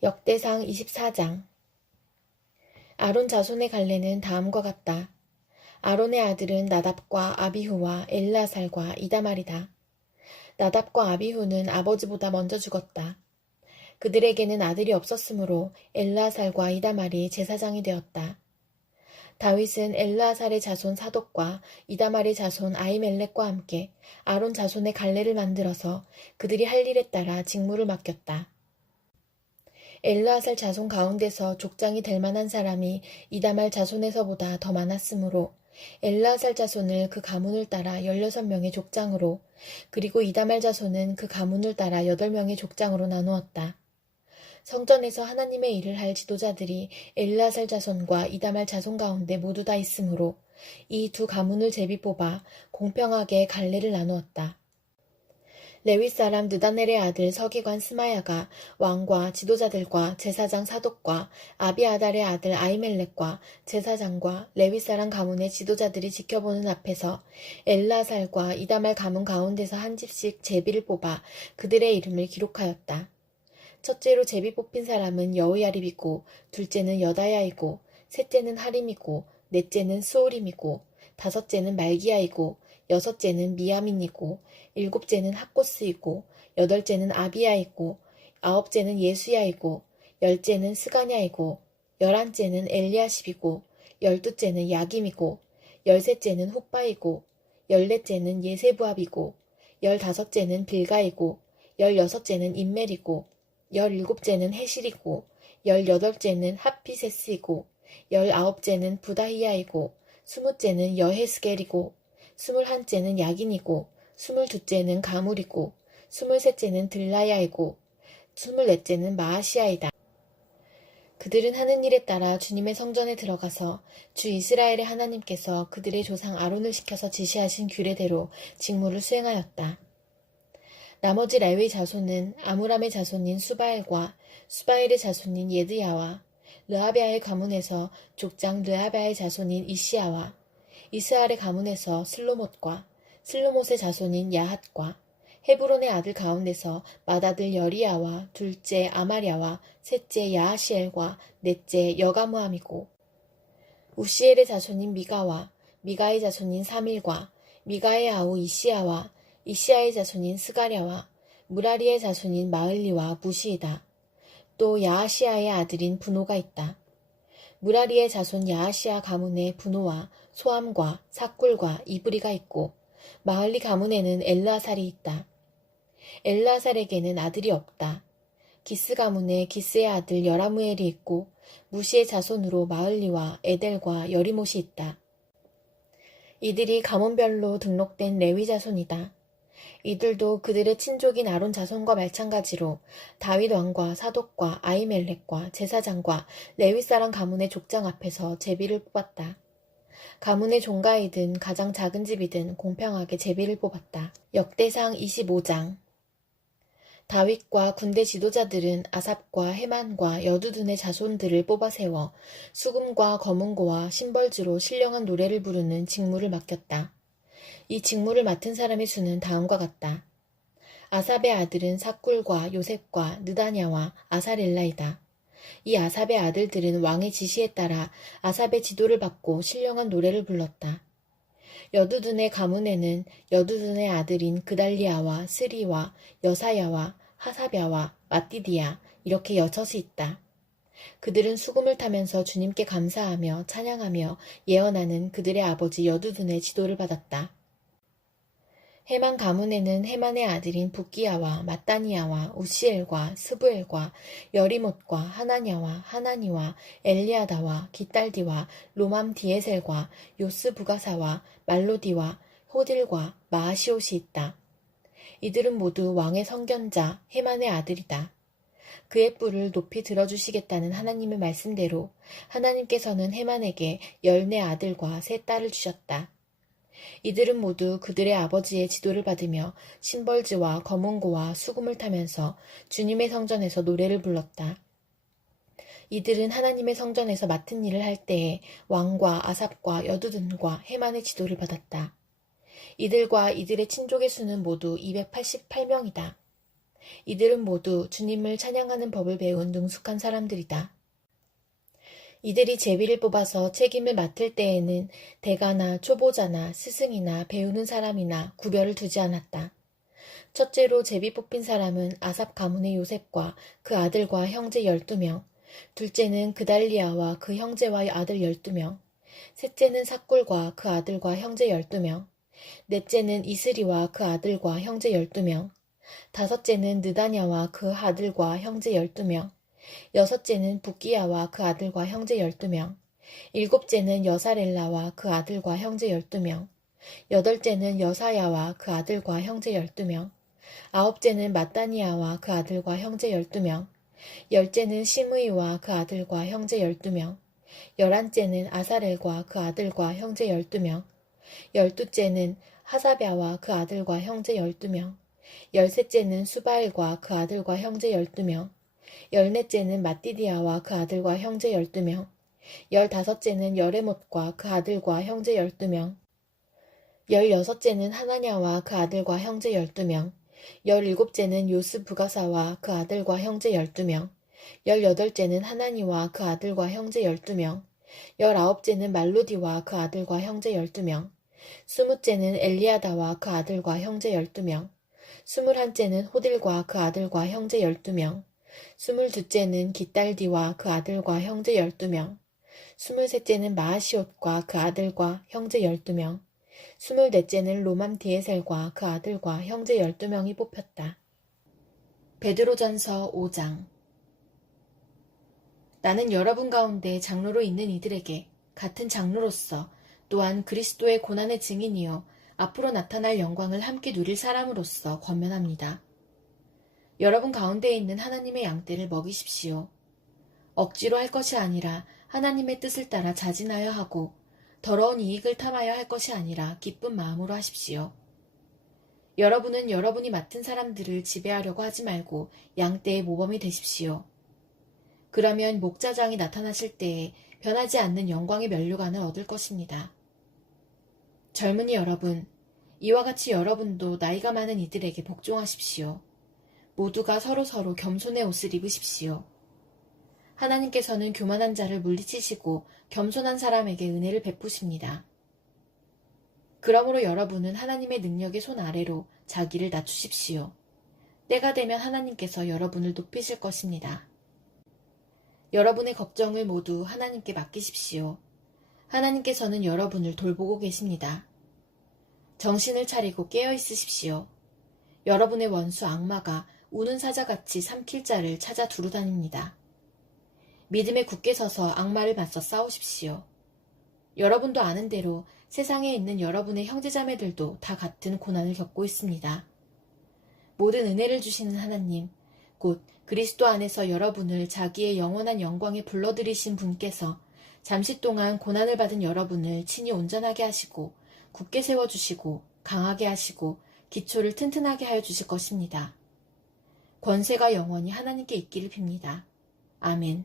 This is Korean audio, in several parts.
역대상 24장. 아론 자손의 갈래는 다음과 같다. 아론의 아들은 나답과 아비후와 엘르아살과 이다말이다. 나답과 아비후는 아버지보다 먼저 죽었다. 그들에게는 아들이 없었으므로 엘르아살과 이다말이 제사장이 되었다. 다윗은 엘르아살의 자손 사독과 이다말의 자손 아히멜렉과 함께 아론 자손의 갈래를 만들어서 그들이 할 일에 따라 직무를 맡겼다. 엘르아살 자손 가운데서 족장이 될 만한 사람이 이다말 자손에서보다 더 많았으므로 엘르아살 자손을 그 가문을 따라 16명의 족장으로, 그리고 이다말 자손은 그 가문을 따라 8명의 족장으로 나누었다. 성전에서 하나님의 일을 할 지도자들이 엘르아살 자손과 이다말 자손 가운데 모두 다 있으므로 이 두 가문을 제비 뽑아 공평하게 갈래를 나누었다. 레위 사람 느다넬의 아들 서기관 스마야가 왕과 지도자들과 제사장 사독과 아비아달의 아들 아히멜렉과 제사장과 레위 사람 가문의 지도자들이 지켜보는 앞에서 엘르아살과 이다말 가문 가운데서 한 집씩 제비를 뽑아 그들의 이름을 기록하였다. 첫째로 제비 뽑힌 사람은 여우야립이고, 둘째는 여다야이고, 셋째는 하림이고, 넷째는 스오림이고, 다섯째는 말기야이고, 여섯째는 미야민이고, 일곱째는 학고스이고, 여덟째는 아비야이고, 아홉째는 예수야이고, 열째는 스가냐이고, 열한째는 엘리야십이고, 열두째는 야김이고, 열셋째는 홉바이고, 열넷째는 예세부압이고, 열다섯째는 빌가이고, 열여섯째는 인멜이고, 열일곱째는 헤실이고, 열여덟째는 핫피세스이고, 열아홉째는 부다히야이고, 스무째는 여헤스겔이고, 스물한째는 야긴이고, 스물두째는 가물이고, 스물셋째는 들라야이고, 스물넷째는 마아시아이다. 그들은 하는 일에 따라 주님의 성전에 들어가서 주 이스라엘의 하나님께서 그들의 조상 아론을 시켜서 지시하신 규례대로 직무를 수행하였다. 나머지 레위 자손은 아므람의 자손인 수바엘과 수바엘의 자손인 예드야와 르하베아의 가문에서 족장 르하베아의 자손인 이시야와 이스알의 가문에서 슬로못과 슬로못의 자손인 야핫과 헤브론의 아들 가운데서 맏아들 여리야와 둘째 아마랴와 셋째 야하시엘과 넷째 여가무함이고, 우시엘의 자손인 미가와 미가의 자손인 사밀과 미가의 아우 이시야와 이시야의 자손인 스가랴와 무라리의 자손인 마을리와 무시이다. 또 야하시아의 아들인 분호가 있다. 무라리의 자손 야하시아 가문에 분호와 소함과 사꿀과 이브리가 있고, 마을리 가문에는 엘르아살이 있다. 엘르아살에게는 아들이 없다. 기스 가문에 기스의 아들 여라무엘이 있고, 무시의 자손으로 마을리와 에델과 여리못이 있다. 이들이 가문별로 등록된 레위 자손이다. 이들도 그들의 친족인 아론 자손과 마찬가지로 다윗 왕과 사독과 아히멜렉과 제사장과 레위 사람 가문의 족장 앞에서 제비를 뽑았다. 가문의 종가이든 가장 작은 집이든 공평하게 제비를 뽑았다. 역대상 25장. 다윗과 군대 지도자들은 아삽과 헤만과 여두둔의 자손들을 뽑아 세워 수금과 검은고와 심벌주로 신령한 노래를 부르는 직무를 맡겼다. 이 직무를 맡은 사람의 수는 다음과 같다. 아삽의 아들은 사꿀과 요셉과 느다냐와 아사렐라이다. 이 아삽의 아들들은 왕의 지시에 따라 아삽의 지도를 받고 신령한 노래를 불렀다. 여두둔의 가문에는 여두둔의 아들인 그달리아와 스리와 여사야와 하사랴와 마띠디야, 이렇게 여섯이 있다. 그들은 수금을 타면서 주님께 감사하며 찬양하며 예언하는 그들의 아버지 여두둔의 지도를 받았다. 헤만 가문에는 헤만의 아들인 붓기야와 마따니야와 우시엘과 스부엘과 여리못과 하나냐와 하나니와 엘리아다와 기딸디와 로맘 디에셀과 요스 부가사와 말로디와 호딜과 마아시옷이 있다. 이들은 모두 왕의 성견자 헤만의 아들이다. 그의 뿔을 높이 들어주시겠다는 하나님의 말씀대로 하나님께서는 헤만에게 14 아들과 3 딸을 주셨다. 이들은 모두 그들의 아버지의 지도를 받으며 심벌지와 검은고와 수금을 타면서 주님의 성전에서 노래를 불렀다. 이들은 하나님의 성전에서 맡은 일을 할 때에 왕과 아삽과 여두둔과 헤만의 지도를 받았다. 이들과 이들의 친족의 수는 모두 288명이다. 이들은 모두 주님을 찬양하는 법을 배운 능숙한 사람들이다. 이들이 제비를 뽑아서 책임을 맡을 때에는 대가나 초보자나 스승이나 배우는 사람이나 구별을 두지 않았다. 첫째로 제비 뽑힌 사람은 아삽 가문의 요셉과 그 아들과 형제 12명, 둘째는 그달리아와 그 형제와 아들 12명, 셋째는 삭굴과 그 아들과 형제 12명, 넷째는 이스리와 그 아들과 형제 12명, 다섯째는 느다냐와 그 아들과 형제 12명, 여섯째는 붓기야와 그 아들과 형제 12명, 일곱째는 여사렐라와 그 아들과 형제 12명, 여덟째는 여사야와 그 아들과 형제 12명, 아홉째는 마따니아와 그 아들과 형제 12명, 열째는 시므이와 그 아들과 형제 12명, 열한째는 아사렐과 그 아들과 형제 12명, 열두째는 하사랴와 그 아들과 형제 12명, 열셋째는 수바엘과 그 아들과 형제 12명, 열넷째는 마띠디아와 그 아들과 형제 12명, 열다섯째는 여레못과 그 아들과 형제 12명, 열여섯째는 하나냐와 그 아들과 형제 12명, 열일곱째는 요스부가사와 그 아들과 형제 12명, 열여덟째는 하나니와 그 아들과 형제 12명, 열아홉째는 말루디와 그 아들과 형제 12명, 스무째는 엘리아다와 그 아들과 형제 12명, 스물한째는 호딜과 그 아들과 형제 12명, 스물두째는 깃달디와 그 아들과 형제 12명, 스물셋째는 마아시옷과 그 아들과 형제 12명, 스물넷째는 로맘디에셀과 그 아들과 형제 12명이 뽑혔다. 베드로전서 5장. 나는 여러분 가운데 장로로 있는 이들에게 같은 장로로서 또한 그리스도의 고난의 증인이요 앞으로 나타날 영광을 함께 누릴 사람으로서 권면합니다. 여러분 가운데 있는 하나님의 양떼를 먹이십시오. 억지로 할 것이 아니라 하나님의 뜻을 따라 자진하여 하고 더러운 이익을 탐하여 할 것이 아니라 기쁜 마음으로 하십시오. 여러분은 여러분이 맡은 사람들을 지배하려고 하지 말고 양떼의 모범이 되십시오. 그러면 목자장이 나타나실 때에 변하지 않는 영광의 면류관을 얻을 것입니다. 젊은이 여러분, 이와 같이 여러분도 나이가 많은 이들에게 복종하십시오. 모두가 서로서로 겸손의 옷을 입으십시오. 하나님께서는 교만한 자를 물리치시고 겸손한 사람에게 은혜를 베푸십니다. 그러므로 여러분은 하나님의 능력의 손 아래로 자기를 낮추십시오. 때가 되면 하나님께서 여러분을 높이실 것입니다. 여러분의 걱정을 모두 하나님께 맡기십시오. 하나님께서는 여러분을 돌보고 계십니다. 정신을 차리고 깨어 있으십시오. 여러분의 원수 악마가 우는 사자같이 삼킬 자를 찾아 두루다닙니다. 믿음에 굳게 서서 악마를 맞서 싸우십시오. 여러분도 아는 대로 세상에 있는 여러분의 형제자매들도 다 같은 고난을 겪고 있습니다. 모든 은혜를 주시는 하나님, 곧 그리스도 안에서 여러분을 자기의 영원한 영광에 불러들이신 분께서 잠시 동안 고난을 받은 여러분을 친히 온전하게 하시고 굳게 세워주시고 강하게 하시고 기초를 튼튼하게 하여 주실 것입니다. 권세가 영원히 하나님께 있기를 빕니다. 아멘.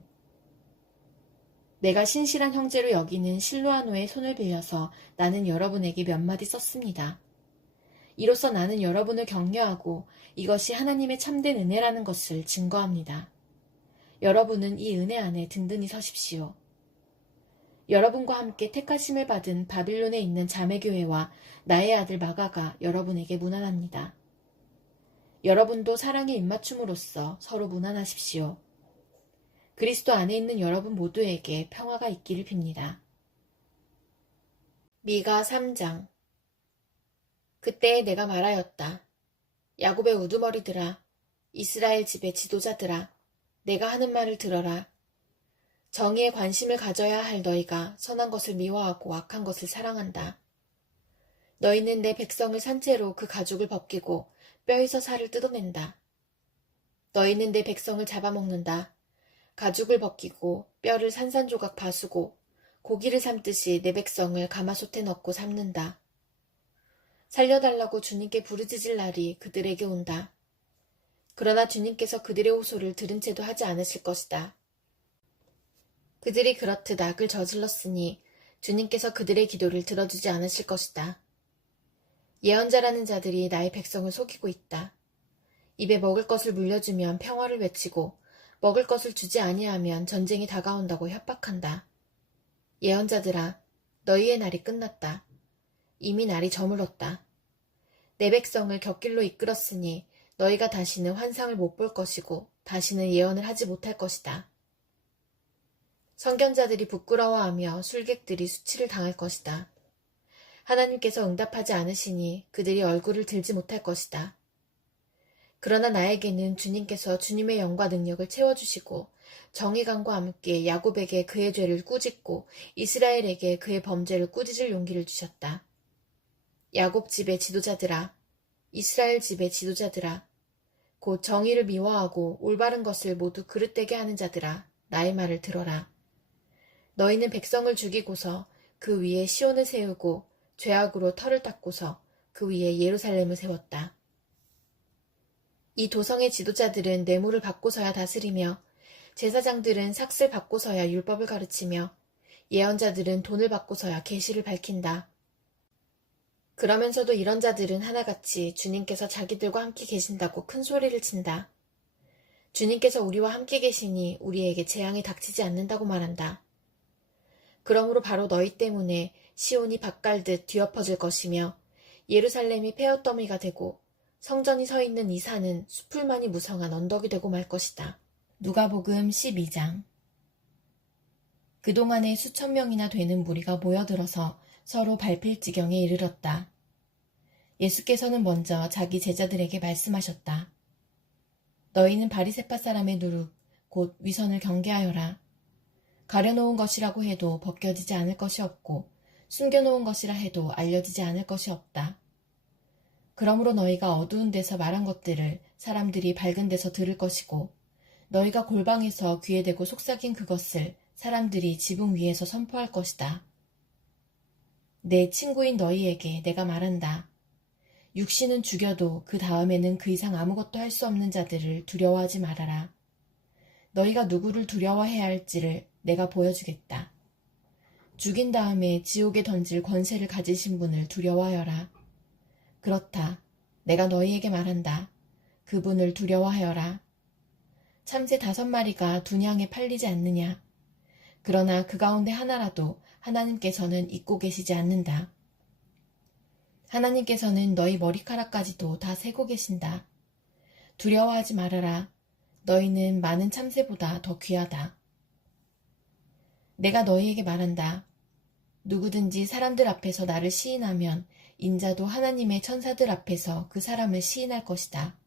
내가 신실한 형제로 여기는 실로아노의 손을 빌려서 나는 여러분에게 몇 마디 썼습니다. 이로써 나는 여러분을 격려하고 이것이 하나님의 참된 은혜라는 것을 증거합니다. 여러분은 이 은혜 안에 든든히 서십시오. 여러분과 함께 택하심을 받은 바빌론에 있는 자매교회와 나의 아들 마가가 여러분에게 문안합니다. 여러분도 사랑의 입맞춤으로써 서로 문안하십시오. 그리스도 안에 있는 여러분 모두에게 평화가 있기를 빕니다. 미가 3장. 그때 내가 말하였다. 야곱의 우두머리들아, 이스라엘 집의 지도자들아, 내가 하는 말을 들어라. 정의에 관심을 가져야 할 너희가 선한 것을 미워하고 악한 것을 사랑한다. 너희는 내 백성을 산채로 그 가죽을 벗기고 뼈에서 살을 뜯어낸다. 너희는 내 백성을 잡아먹는다. 가죽을 벗기고 뼈를 산산조각 바수고 고기를 삶듯이 내 백성을 가마솥에 넣고 삶는다. 살려달라고 주님께 부르짖을 날이 그들에게 온다. 그러나 주님께서 그들의 호소를 들은 채도 하지 않으실 것이다. 그들이 그렇듯 악을 저질렀으니 주님께서 그들의 기도를 들어주지 않으실 것이다. 예언자라는 자들이 나의 백성을 속이고 있다. 입에 먹을 것을 물려주면 평화를 외치고 먹을 것을 주지 아니하면 전쟁이 다가온다고 협박한다. 예언자들아, 너희의 날이 끝났다. 이미 날이 저물었다. 내 백성을 곁길로 이끌었으니 너희가 다시는 환상을 못 볼 것이고 다시는 예언을 하지 못할 것이다. 선견자들이 부끄러워하며 술객들이 수치를 당할 것이다. 하나님께서 응답하지 않으시니 그들이 얼굴을 들지 못할 것이다. 그러나 나에게는 주님께서 주님의 영과 능력을 채워주시고 정의감과 함께 야곱에게 그의 죄를 꾸짖고 이스라엘에게 그의 범죄를 꾸짖을 용기를 주셨다. 야곱 집의 지도자들아, 이스라엘 집의 지도자들아, 곧 정의를 미워하고 올바른 것을 모두 그릇되게 하는 자들아, 나의 말을 들어라. 너희는 백성을 죽이고서 그 위에 시온을 세우고 죄악으로 터를 닦고서 그 위에 예루살렘을 세웠다. 이 도성의 지도자들은 뇌물을 받고서야 다스리며 제사장들은 삭슬 받고서야 율법을 가르치며 예언자들은 돈을 받고서야 계시를 밝힌다. 그러면서도 이런 자들은 하나같이 주님께서 자기들과 함께 계신다고 큰 소리를 친다. 주님께서 우리와 함께 계시니 우리에게 재앙이 닥치지 않는다고 말한다. 그러므로 바로 너희 때문에 시온이 밭갈듯 뒤엎어질 것이며 예루살렘이 폐허더미가 되고 성전이 서 있는 이 산은 수풀만이 무성한 언덕이 되고 말 것이다. 누가복음 12장. 그동안에 수천 명이나 되는 무리가 모여들어서 서로 밟힐 지경에 이르렀다. 예수께서는 먼저 자기 제자들에게 말씀하셨다. 너희는 바리새파 사람의 누룩, 곧 위선을 경계하여라. 가려놓은 것이라고 해도 벗겨지지 않을 것이 없고 숨겨놓은 것이라 해도 알려지지 않을 것이 없다. 그러므로 너희가 어두운 데서 말한 것들을 사람들이 밝은 데서 들을 것이고 너희가 골방에서 귀에 대고 속삭인 그것을 사람들이 지붕 위에서 선포할 것이다. 내 친구인 너희에게 내가 말한다. 육신은 죽여도 그 다음에는 그 이상 아무것도 할 수 없는 자들을 두려워하지 말아라. 너희가 누구를 두려워해야 할지를 내가 보여주겠다. 죽인 다음에 지옥에 던질 권세를 가지신 분을 두려워하여라. 그렇다. 내가 너희에게 말한다. 그분을 두려워하여라. 참새 5마리가 두냥에 팔리지 않느냐. 그러나 그 가운데 하나라도 하나님께서는 잊고 계시지 않는다. 하나님께서는 너희 머리카락까지도 다 세고 계신다. 두려워하지 말아라. 너희는 많은 참새보다 더 귀하다. 내가 너희에게 말한다. 누구든지 사람들 앞에서 나를 시인하면 인자도 하나님의 천사들 앞에서 그 사람을 시인할 것이다.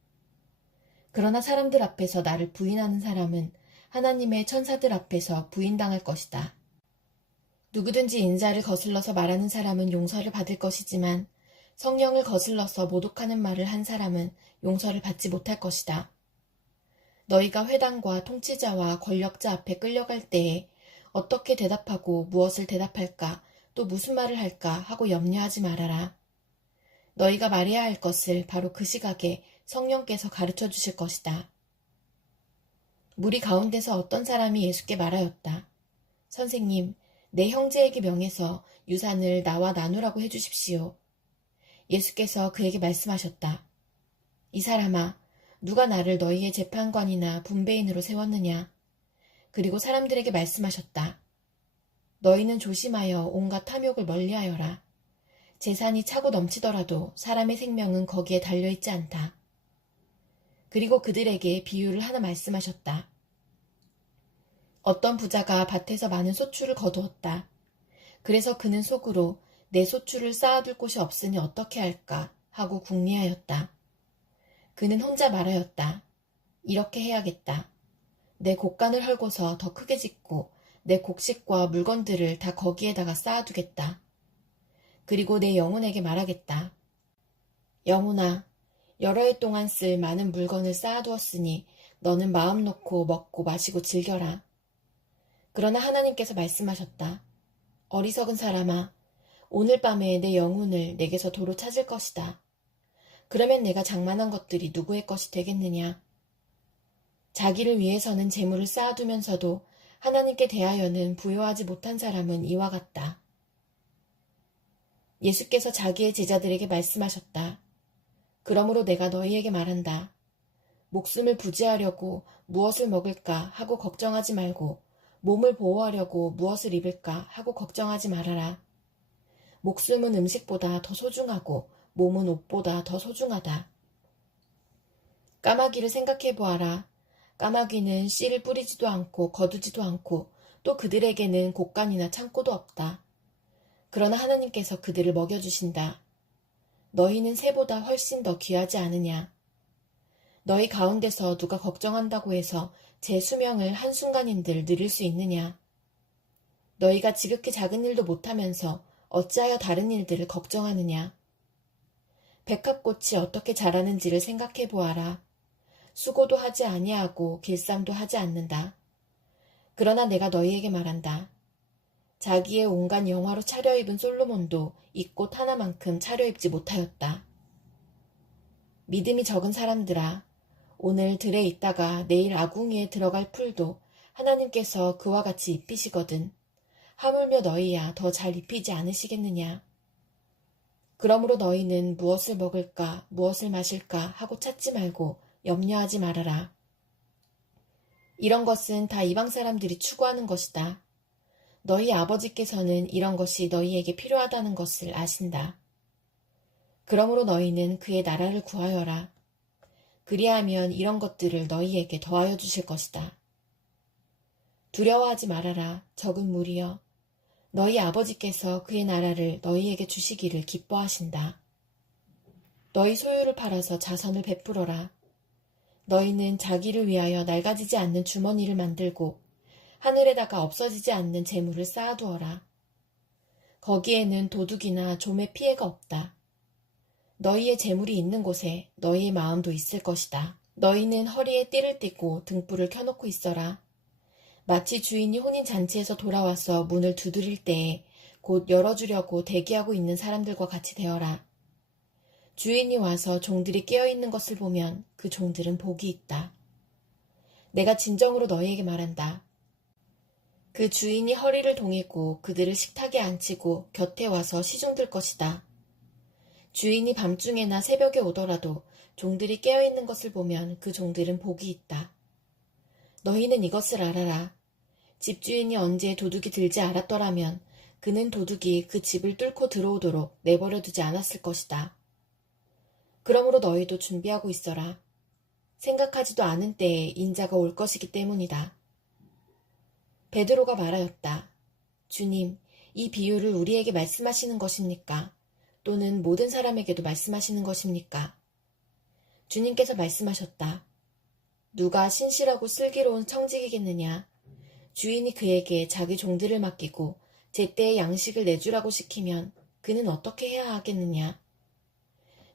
그러나 사람들 앞에서 나를 부인하는 사람은 하나님의 천사들 앞에서 부인당할 것이다. 누구든지 인자를 거슬러서 말하는 사람은 용서를 받을 것이지만 성령을 거슬러서 모독하는 말을 한 사람은 용서를 받지 못할 것이다. 너희가 회당과 통치자와 권력자 앞에 끌려갈 때에 어떻게 대답하고 무엇을 대답할까 또 무슨 말을 할까 하고 염려하지 말아라. 너희가 말해야 할 것을 바로 그 시각에 성령께서 가르쳐 주실 것이다. 무리 가운데서 어떤 사람이 예수께 말하였다. 선생님, 내 형제에게 명해서 유산을 나와 나누라고 해주십시오. 예수께서 그에게 말씀하셨다. 이 사람아, 누가 나를 너희의 재판관이나 분배인으로 세웠느냐? 그리고 사람들에게 말씀하셨다. 너희는 조심하여 온갖 탐욕을 멀리하여라. 재산이 차고 넘치더라도 사람의 생명은 거기에 달려있지 않다. 그리고 그들에게 비유를 하나 말씀하셨다. 어떤 부자가 밭에서 많은 소출을 거두었다. 그래서 그는 속으로 내 소출을 쌓아둘 곳이 없으니 어떻게 할까 하고 궁리하였다. 그는 혼자 말하였다. 이렇게 해야겠다. 내 곡간을 헐고서 더 크게 짓고 내 곡식과 물건들을 다 거기에다가 쌓아두겠다. 그리고 내 영혼에게 말하겠다. 영혼아, 여러 해 동안 쓸 많은 물건을 쌓아두었으니 너는 마음 놓고 먹고 마시고 즐겨라. 그러나 하나님께서 말씀하셨다. 어리석은 사람아, 오늘 밤에 내 영혼을 내게서 도로 찾을 것이다. 그러면 내가 장만한 것들이 누구의 것이 되겠느냐? 자기를 위해서는 재물을 쌓아두면서도 하나님께 대하여는 부요하지 못한 사람은 이와 같다. 예수께서 자기의 제자들에게 말씀하셨다. 그러므로 내가 너희에게 말한다. 목숨을 부지하려고 무엇을 먹을까 하고 걱정하지 말고 몸을 보호하려고 무엇을 입을까 하고 걱정하지 말아라. 목숨은 음식보다 더 소중하고 몸은 옷보다 더 소중하다. 까마귀를 생각해 보아라. 까마귀는 씨를 뿌리지도 않고 거두지도 않고 또 그들에게는 곡간이나 창고도 없다. 그러나 하나님께서 그들을 먹여주신다. 너희는 새보다 훨씬 더 귀하지 않으냐. 너희 가운데서 누가 걱정한다고 해서 제 수명을 한순간인들 늘릴 수 있느냐. 너희가 지극히 작은 일도 못하면서 어찌하여 다른 일들을 걱정하느냐. 백합꽃이 어떻게 자라는지를 생각해 보아라. 수고도 하지 아니하고 길쌈도 하지 않는다. 그러나 내가 너희에게 말한다. 자기의 온갖 영화로 차려입은 솔로몬도 이 꽃 하나만큼 차려입지 못하였다. 믿음이 적은 사람들아, 오늘 들에 있다가 내일 아궁이에 들어갈 풀도 하나님께서 그와 같이 입히시거든. 하물며 너희야 더 잘 입히지 않으시겠느냐. 그러므로 너희는 무엇을 먹을까 무엇을 마실까 하고 찾지 말고 염려하지 말아라. 이런 것은 다 이방 사람들이 추구하는 것이다. 너희 아버지께서는 이런 것이 너희에게 필요하다는 것을 아신다. 그러므로 너희는 그의 나라를 구하여라. 그리하면 이런 것들을 너희에게 더하여 주실 것이다. 두려워하지 말아라. 적은 무리여. 너희 아버지께서 그의 나라를 너희에게 주시기를 기뻐하신다. 너희 소유를 팔아서 자선을 베풀어라. 너희는 자기를 위하여 낡아지지 않는 주머니를 만들고 하늘에다가 없어지지 않는 재물을 쌓아두어라. 거기에는 도둑이나 좀의 피해가 없다. 너희의 재물이 있는 곳에 너희의 마음도 있을 것이다. 너희는 허리에 띠를 띠고 등불을 켜놓고 있어라. 마치 주인이 혼인잔치에서 돌아와서 문을 두드릴 때에 곧 열어주려고 대기하고 있는 사람들과 같이 되어라. 주인이 와서 종들이 깨어있는 것을 보면 그 종들은 복이 있다. 내가 진정으로 너희에게 말한다. 그 주인이 허리를 동이고 그들을 식탁에 앉히고 곁에 와서 시중들 것이다. 주인이 밤중에나 새벽에 오더라도 종들이 깨어있는 것을 보면 그 종들은 복이 있다. 너희는 이것을 알아라. 집주인이 언제 도둑이 들지 않았더라면 그는 도둑이 그 집을 뚫고 들어오도록 내버려 두지 않았을 것이다. 그러므로 너희도 준비하고 있어라. 생각하지도 않은 때에 인자가 올 것이기 때문이다. 베드로가 말하였다. 주님, 이 비유를 우리에게 말씀하시는 것입니까? 또는 모든 사람에게도 말씀하시는 것입니까? 주님께서 말씀하셨다. 누가 신실하고 슬기로운 청직이겠느냐? 주인이 그에게 자기 종들을 맡기고 제때에 양식을 내주라고 시키면 그는 어떻게 해야 하겠느냐?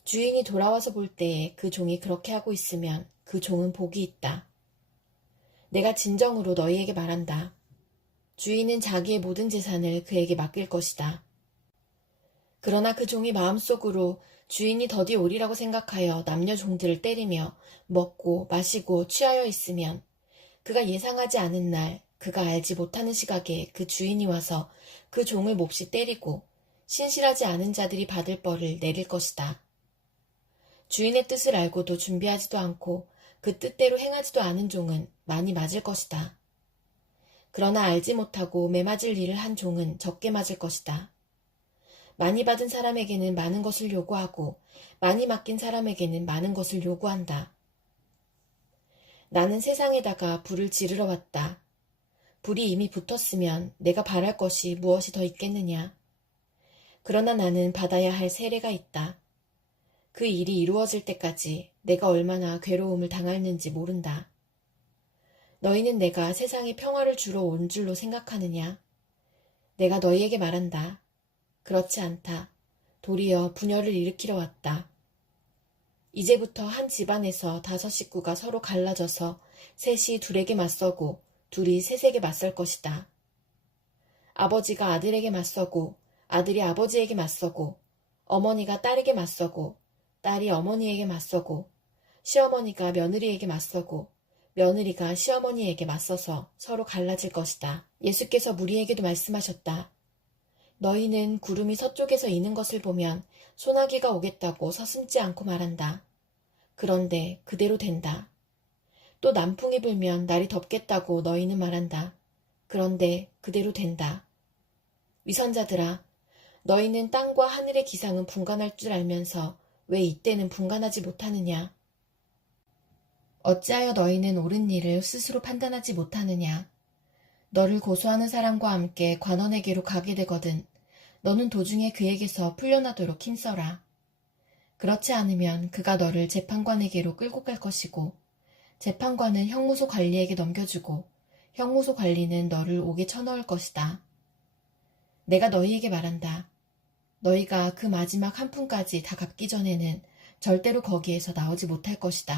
주인이 돌아와서 볼 때에 그 종이 그렇게 하고 있으면 그 종은 복이 있다. 내가 진정으로 너희에게 말한다. 주인은 자기의 모든 재산을 그에게 맡길 것이다. 그러나 그 종이 마음속으로 주인이 더디 오리라고 생각하여 남녀 종들을 때리며 먹고 마시고 취하여 있으면 그가 예상하지 않은 날 그가 알지 못하는 시각에 그 주인이 와서 그 종을 몹시 때리고 신실하지 않은 자들이 받을 벌을 내릴 것이다. 주인의 뜻을 알고도 준비하지도 않고 그 뜻대로 행하지도 않은 종은 많이 맞을 것이다. 그러나 알지 못하고 매맞을 일을 한 종은 적게 맞을 것이다. 많이 받은 사람에게는 많은 것을 요구하고 많이 맡긴 사람에게는 많은 것을 요구한다. 나는 세상에다가 불을 지르러 왔다. 불이 이미 붙었으면 내가 바랄 것이 무엇이 더 있겠느냐. 그러나 나는 받아야 할 세례가 있다. 그 일이 이루어질 때까지 내가 얼마나 괴로움을 당할는지 모른다. 너희는 내가 세상에 평화를 주러 온 줄로 생각하느냐? 내가 너희에게 말한다. 그렇지 않다. 도리어 분열을 일으키러 왔다. 이제부터 한 집안에서 5 식구가 서로 갈라져서 셋이 둘에게 맞서고 둘이 셋에게 맞설 것이다. 아버지가 아들에게 맞서고 아들이 아버지에게 맞서고 어머니가 딸에게 맞서고 딸이 어머니에게 맞서고 시어머니가 며느리에게 맞서고 며느리가 시어머니에게 맞서서 서로 갈라질 것이다. 예수께서 무리에게도 말씀하셨다. 너희는 구름이 서쪽에서 이는 것을 보면 소나기가 오겠다고 서슴지 않고 말한다. 그런데 그대로 된다. 또 남풍이 불면 날이 덥겠다고 너희는 말한다. 그런데 그대로 된다. 위선자들아, 너희는 땅과 하늘의 기상은 분간할 줄 알면서 왜 이때는 분간하지 못하느냐? 어찌하여 너희는 옳은 일을 스스로 판단하지 못하느냐? 너를 고소하는 사람과 함께 관원에게로 가게 되거든 너는 도중에 그에게서 풀려나도록 힘써라. 그렇지 않으면 그가 너를 재판관에게로 끌고 갈 것이고 재판관은 형무소 관리에게 넘겨주고 형무소 관리는 너를 옥에 쳐넣을 것이다. 내가 너희에게 말한다. 너희가 그 마지막 한 푼까지 다 갚기 전에는 절대로 거기에서 나오지 못할 것이다.